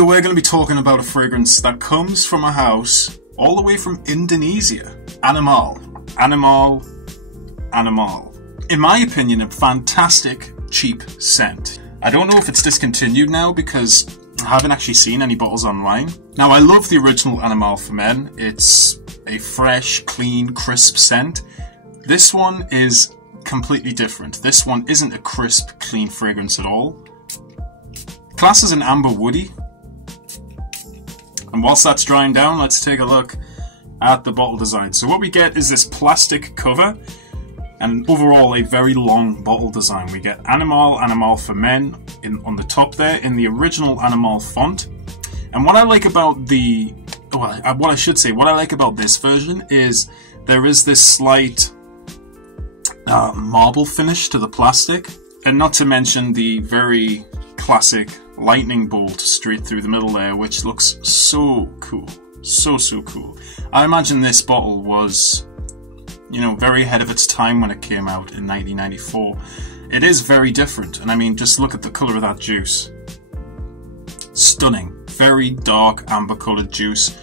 video, we're going to be talking about a fragrance that comes from a house all the way from Indonesia. Animale. Animale. Animale. In my opinion, a fantastic, cheap scent. I don't know if it's discontinued now because I haven't actually seen any bottles online. Now, I love the original Animale for Men. It's a fresh, clean, crisp scent. This one is completely different. This one isn't a crisp, clean fragrance at all. Class as an amber woody. And whilst that's drying down, let's take a look at the bottle design. So what we get is this plastic cover and overall a very long bottle design. We get Animale, Animale for Men on the top there in the original Animale font. And what I like about what I like about this version is there is this slight marble finish to the plastic, and not to mention the very classic lightning bolt straight through the middle there, which looks so cool. So cool. I imagine this bottle was, you know, very ahead of its time when it came out in 1994. It is very different, and I mean, just look at the colour of that juice. Stunning. Very dark amber coloured juice,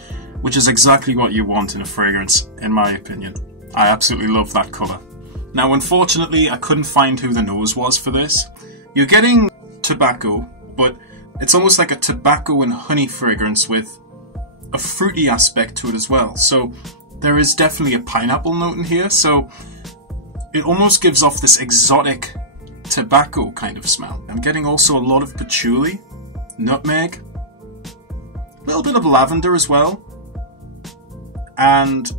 which is exactly what you want in a fragrance, in my opinion. I absolutely love that colour. Now, unfortunately, I couldn't find who the nose was for this. You're getting tobacco, but it's almost like a tobacco and honey fragrance with a fruity aspect to it as well. So there is definitely a pineapple note in here, so it almost gives off this exotic tobacco kind of smell. I'm getting also a lot of patchouli, nutmeg, a little bit of lavender as well, and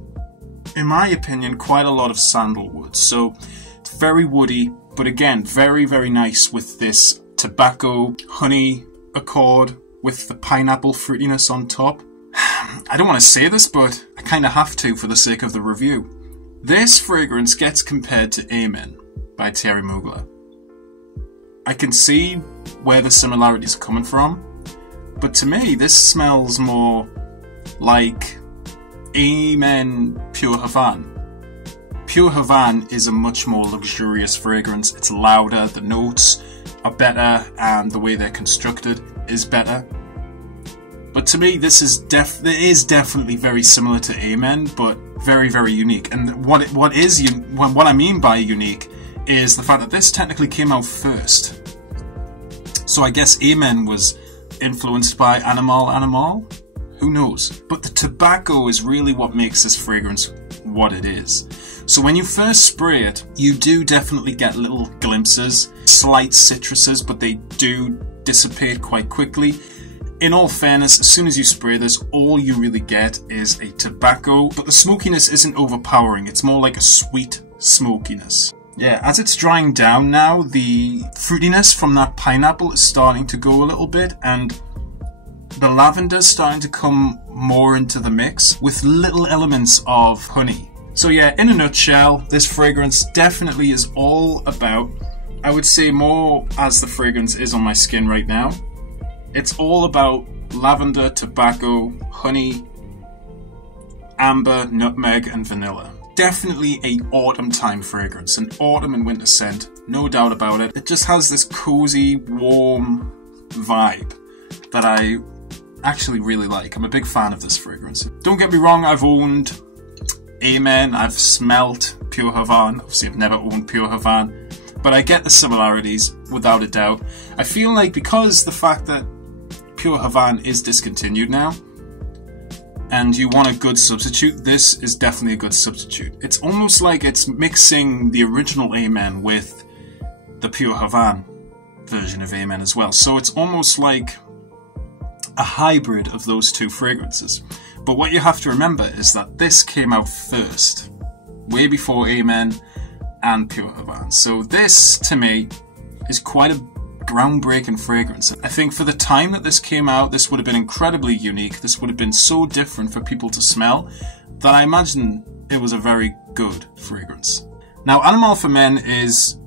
in my opinion, quite a lot of sandalwood. So it's very woody, but again, very, very nice with this tobacco, honey accord with the pineapple fruitiness on top. I don't want to say this, but I kind of have to for the sake of the review. This fragrance gets compared to Amen by Thierry Mugler. I can see where the similarities are coming from, but to me, this smells more like Amen Pure Havane. Pure Havane is a much more luxurious fragrance. It's louder, the notes are better, and the way they're constructed is better. But to me, this is definitely very similar to Amen, but very, very unique. And what I mean by unique is the fact that this technically came out first. So I guess Amen was influenced by Animale Animale. Who knows? But the tobacco is really what makes this fragrance what it is. So when you first spray it, you do definitely get little glimpses, slight citruses, but they do dissipate quite quickly. In all fairness, as soon as you spray this, all you really get is a tobacco, but the smokiness isn't overpowering. It's more like a sweet smokiness. Yeah, as it's drying down now, the fruitiness from that pineapple is starting to go a little bit, and the lavender's starting to come more into the mix with little elements of honey. So yeah, in a nutshell, this fragrance definitely is all about, I would say more as the fragrance is on my skin right now, it's all about lavender, tobacco, honey, amber, nutmeg, and vanilla. Definitely a autumn time fragrance, an autumn and winter scent, no doubt about it. It just has this cozy, warm vibe that I actually really like. I'm a big fan of this fragrance. Don't get me wrong, I've owned Amen, I've smelt Pure Havane. Obviously I've never owned Pure Havane, but I get the similarities without a doubt. I feel like because the fact that Pure Havane is discontinued now and you want a good substitute, this is definitely a good substitute. It's almost like it's mixing the original Amen with the Pure Havane version of Amen as well. So it's almost like a hybrid of those two fragrances. But what you have to remember is that this came out first, way before Amen and Pure Havane. So this, to me, is quite a groundbreaking fragrance. I think for the time that this came out, this would have been incredibly unique. This would have been so different for people to smell that I imagine it was a very good fragrance. Now, Animale for Men is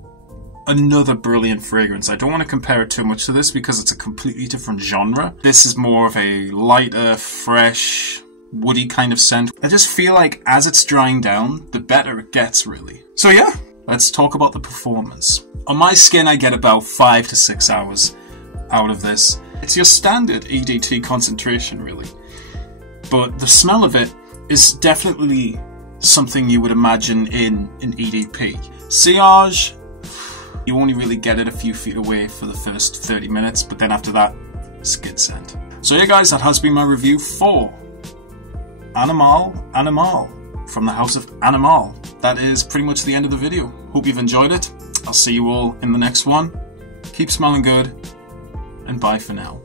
another brilliant fragrance. I don't want to compare it too much to this because it's a completely different genre. This is more of a lighter, fresh, woody kind of scent. I just feel like as it's drying down, the better it gets, really. So yeah, let's talk about the performance. On my skin, I get about 5 to 6 hours out of this. It's your standard EDT concentration, really. But the smell of it is definitely something you would imagine in an EDP. Sillage, you only really get it a few feet away for the first 30 minutes, but then after that, it's good scent. So yeah guys, that has been my review for Animale Animale from the house of Animale. That is pretty much the end of the video. Hope you've enjoyed it. I'll see you all in the next one. Keep smelling good, and bye for now.